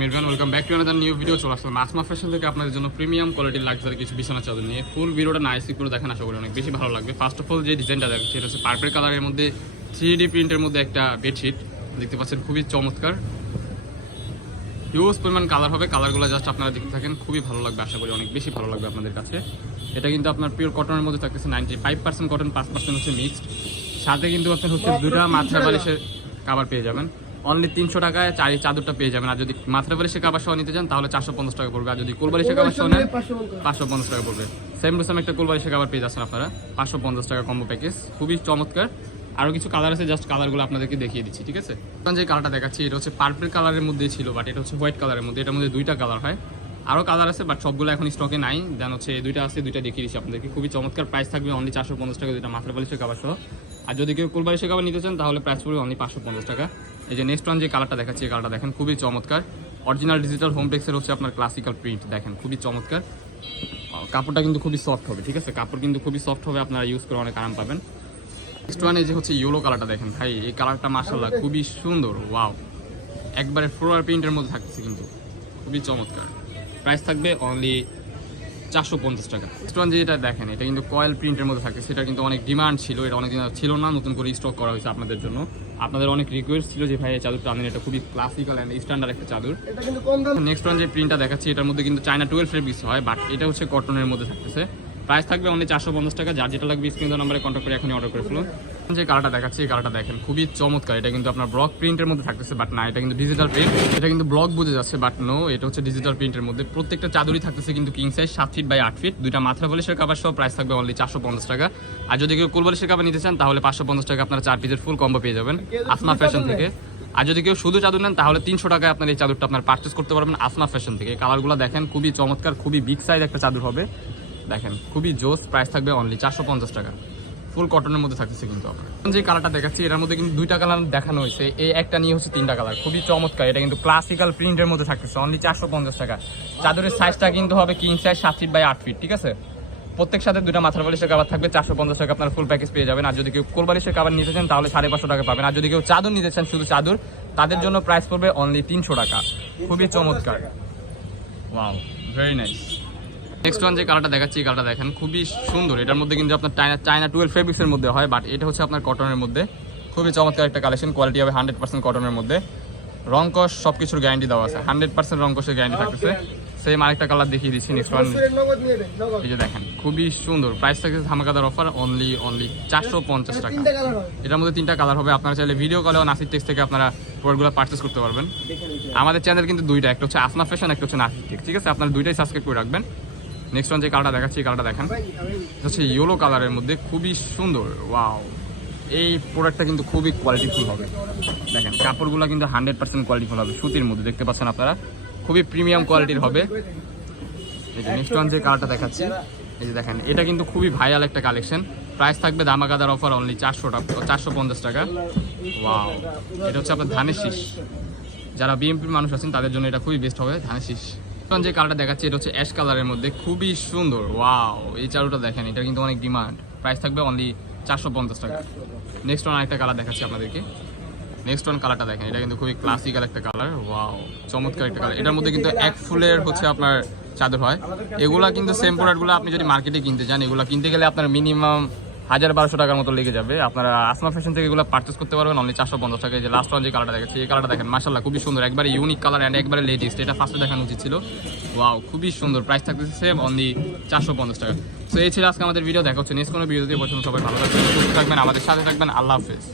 মিরগান welcome back to another new video. চলে আসলাম Asma fashion থেকে আপনাদের জন্য প্রিমিয়াম কোয়ালিটির লাক্সারি কিছু বিছানা চাদর নিয়ে। ফুল ভিডিওটা নাইসলি করে দেখেন, আশা করি অনেক বেশি ভালো লাগবে। ফার্স্ট অফ অল যে ডিজাইনটা দেখছি এটা হচ্ছে পার্পল কালারের মধ্যে 3D প্রিন্টের মধ্যে একটা বেডশিট দেখতে পাচ্ছেন, খুবই চমৎকার। হিউজ পরিমাণ কালার হবে, কালারগুলো জাস্ট আপনারা দেখতে থাকেন, খুবই ভালো লাগবে, আশা করি অনেক বেশি ভালো লাগবে আপনাদের কাছে। এটা কিন্তু আপনার পিওর কটনের মধ্যে থাকতেছে, 95% কটন, 5% হচ্ছে মিক্সড। সাথে কিন্তু আপনার হচ্ছে দুটা মাথা বালিশের কাভার পেয়ে যাবেন অনলি 300 টাকায়। চাদরটা পেয়ে যাবেন। আর যদি মাথা বালিশের কাভার সহ নিতে চান তাহলে 450 টাকা পড়বে। আর যদি কোলবালিশের কাভার সহ নেন 550 টাকা পড়বে। সেম টু সেম একটা কোলবালিশের কাভার পেয়ে যাচ্ছেন আপনারা 550 টাকা কম্বো প্যাকেজ, খুবই চমৎকার। আরও কিছু কালার আছে, জাস্ট কালারগুলো আপনাদেরকে দেখিয়ে দিচ্ছি, ঠিক আছে। এখন যে কালারটা দেখাচ্ছি এটা হচ্ছে পার্পল কালারের মধ্যে ছিল, বাট এটা হচ্ছে হোয়াইট কালারের মধ্যে। এটার মধ্যে দুইটা কালার হয়, আরও কালার আছে, বাট সবগুলো এখন স্টকে নাই। দেন হচ্ছে দুইটা আছে, দুইটা দেখিয়ে দিচ্ছি আপনাদেরকে। খুবই চমৎকার, প্রাইস থাকবে অনলি 450 টাকা দুইটা মাথা বালিশের কাভার সহ। আর যদি কেউ কোলবালিশের কাভার নিতে চান তাহলে প্রাইস পড়বে অনলি 550 টাকা। এই যে নেক্সট ওয়ান যে কালারটা দেখাচ্ছি, এই কালারটা দেখেন, খুবই চমৎকার। অরিজিনাল ডিজিটাল হোমটেক্সের হচ্ছে আপনার ক্লাসিক্যাল প্রিন্ট, দেখেন খুবই চমৎকার। কাপড়টা কিন্তু খুবই সফট হবে, ঠিক আছে, কাপড় কিন্তু খুবই সফট হবে, আপনারা ইউজ করে অনেক আরাম পাবেন। নেক্সট ওয়ান এই যে হচ্ছে ইয়েলো কালারটা দেখেন ভাই, এই কালারটা মাশাআল্লাহ খুবই সুন্দর, ওয়াও, একবারে ফ্লোরাল প্রিন্টের মধ্যে থাকছে, কিন্তু খুবই চমৎকার। প্রাইস থাকবে অনলি 450 টাকা। নেক্সট ওয়ান যেটা দেখেন এটা কিন্তু কয়েল প্রিন্টের মধ্যে থাকে, সেটা কিন্তু অনেক ডিমান্ড ছিল, এটা অনেকদিন ছিল না, নতুন করে স্টক করা হয়েছে আপনাদের জন্য। আপনাদের অনেক রিকোয়েস্ট ছিল যে ভাই এই চাদরটা আনেন, এটা খুবই ক্লাসিক্যাল অ্যান্ড স্ট্যান্ডার্ড একটা চাদর। নেক্সট ওয়ান যে প্রিন্টটা দেখাচ্ছি এটার মধ্যে কিন্তু চায়না 12 ফেব্রিক্স হয়, বাট এটা হচ্ছে কটনের মধ্যে থাকতেছে। প্রাইস থাকবে অনলি 450 টাকা। যার যেটা লাগবে স্ক্রিন নাম্বারে কন্ট্যাক্ট করে এখনই অর্ডার করে ফেলুন। যে কালারটা দেখাচ্ছি এই কালারটা দেখেন, খুবই চমৎকার। এটা কিন্তু আপনার ব্লক প্রিন্টের মধ্যে থাকতেছে, বাট না, এটা কিন্তু ডিজিটাল প্রিন্ট। এটা কিন্তু ব্লক বুঝে যাচ্ছে, বাট নো, এটা হচ্ছে ডিজিটাল প্রিন্টের মধ্যে। প্রত্যেকটা চাদরই থাকতেছে কিন্তু king size 7 feet by 8 feet, দুইটা মাথা বালিশের কাভার সহ। প্রাইস থাকবে অনলি 450 টাকা। আর যদি কেউ কোলবালিশের কাভার নিতে চান তাহলে 550 টাকা আপনারা 4 পিসের ফুল কম্বো পেয়ে যাবেন আসমা ফ্যাশন থেকে। আর যদি কেউ শুধু চাদর নেন তাহলে 300 টাকায় আপনার এই চাদরটা আপনার পারচেস করতে পারবেন আসমা ফ্যাশন থেকে। কালারগুলো দেখেন, খুবই চমৎকার, খুবই বিগ সাইজ একটা চাদর হবে, দেখেন খুবই জোস। প্রাইস থাকবে অনলি 450 টাকা, ফুল কটনের মধ্যে থাকতেছে। কিন্তু আপনার যে কালারটা দেখাচ্ছি এটার মধ্যে কিন্তু দুইটা কালার দেখানো হয়েছে, এই একটা নিয়ে হচ্ছে তিনটা কালার, খুবই চমৎকার। এটা কিন্তু ক্লাসিক্যাল প্রিন্টের মধ্যে থাকতেছে অনলি 450 টাকা। চাদরের সাইজটা কিন্তু হবে king size 7 feet by 8 feet, ঠিক আছে। প্রত্যেক সাথে দুইটা মাথার বালিশের কাভার থাকবে, 450 টাকা আপনার ফুল প্যাকেজ পেয়ে যাবেন। আর যদি কেউ কোলবালিশের কাভার নিতে চান তাহলে 550 টাকা পাবেন। আর যদি কেউ চাদর নিতে চান শুধু চাদর, তাদের জন্য প্রাইস পড়বে অনলি 300 টাকা, খুবই চমৎকার, wow, very nice. Next one যে কালারটা দেখাচ্ছি এই কালারটা দেখেন, খুবই সুন্দর। এটার মধ্যে কিন্তু আপনার চায়না 12 ফেব্রিক্সের মধ্যে হয়, বাট এটা হচ্ছে আপনার কটনের মধ্যে। খুবই চমৎকার একটা কালেকশন, কোয়ালিটি হবে 100% কটনের মধ্যে। রংকশ সব কিছুর গ্যারান্টি দেওয়া আছে, 100% রংকশের গ্যারান্টি থাকতেছে। সেম আরেকটা কালার দেখিয়ে দিচ্ছি, নেক্সট ওয়ান এই যে দেখেন, খুবই সুন্দর। প্রাইস থাকছে ধামাকাদার অফার অনলি 450 টাকা। এটার মধ্যে তিনটা কালার হবে, আপনারা চাইলে ভিডিও কলেও নাসির টেক্স থেকে আপনারা প্রোডাক্টগুলো পারচেস করতে পারবেন। আমাদের চ্যানেল কিন্তু দুইটা, একটা হচ্ছে আসমা ফ্যাশন, একটা হচ্ছে নাসির টেক্স, ঠিক আছে। আপনারা দুইটাই সাবস্ক্রাইব করে রাখবেন। নেক্সট ওয়ান যে কালারটা দেখাচ্ছি এই কালারটা দেখেন, হচ্ছে ইয়েলো কালারের মধ্যে, খুবই সুন্দর, ওয়াও। এই প্রোডাক্টটা কিন্তু খুবই কোয়ালিটিফুল হবে, দেখেন কাপড়গুলো কিন্তু 100% কোয়ালিটিফুল হবে, সুতির মধ্যে দেখতে পাচ্ছেন আপনারা, খুবই প্রিমিয়াম কোয়ালিটির হবে। এই যে নেক্সট ওয়ান যে কালারটা দেখাচ্ছি এই যে দেখেন, এটা কিন্তু খুবই ভাইরাল একটা কালেকশন। প্রাইস থাকবে ধামাকাদার অফার অনলি 450 টাকা, ওয়াও। এটা হচ্ছে আপনার ধানের শীষ, যারা বিএমপির মানুষ আছেন তাদের জন্য এটা খুবই বেস্ট হবে, ধানের শীষ। যে কালারটা দেখাচ্ছি এটা হচ্ছে অ্যাশ কালারের মধ্যে, খুবই সুন্দর, ওয়াও। এই চারুটা দেখেন, এটা কিন্তু অনেক ডিমান্ড। প্রাইস থাকবে অনলি 450 টাকা। নেক্সট ওয়ান আরেকটা কালার দেখাচ্ছি আপনাদেরকে, নেক্সট ওয়ান কালারটা দেখেন, এটা কিন্তু খুবই ক্লাসিক্যাল একটা কালার, ওয়াও, চমৎকার একটা কালার। এটার মধ্যে কিন্তু এক ফুলের হচ্ছে আপনার চাদর হয়। এগুলা কিন্তু সেম প্রোডাক্টগুলো আপনি যদি মার্কেটে কিনতে চান, এগুলো কিনতে গেলে আপনার মিনিমাম 1000-1200 টাকার মতো লেগে যাবে। আপনারা আসমা ফ্যাশন থেকে এগুলো পারচেস করতে পারবেন অনলি 450 টাকা। যে লাস্ট ওয়ান যে কালারটা দেখাচ্ছি এই কালারটা দেখেন, মাশাআল্লাহ খুবই সুন্দর, একবারে ইউনিক কালার অ্যান্ড একবারে লেটেস্ট। এটা ফার্স্টে দেখানো উচিত ছিল, ওয়াও, খুবই সুন্দর। প্রাইস থাকতেছে সেম অনলি 450 টাকা। সো এই ছিল আজকে আমাদের ভিডিও, দেখা হচ্ছে নেক্সট কোনো ভিডিওতে। পছন্দ সবাই ভালো থাকবেন, সুস্থ থাকবেন, আমাদের সাথে থাকবেন। আল্লাহ হাফেজ।